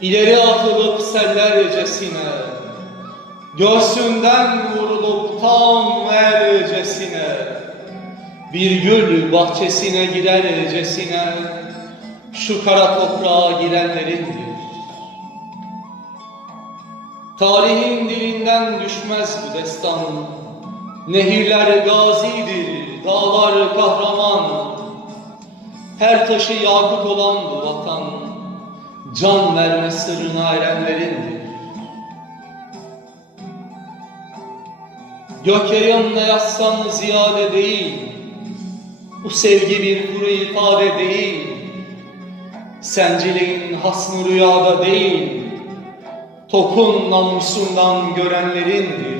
İleri atılıp sellercesine, göğsünden vurulup tam ercesine, bir gül bahçesine girercesine, şu kara toprağa girenlerindir. Tarihin dilinden düşmez bu destan, nehirler gazidir, dağlar kahraman, her taşı yakut olan bu vatan, can verme sırrına erenlerindir. Göke yanına yazsan ziyade değil, bu sevgi bir kuru ifade değil, senciliğin hasmı rüyada değil, tokun namusundan görenlerindir.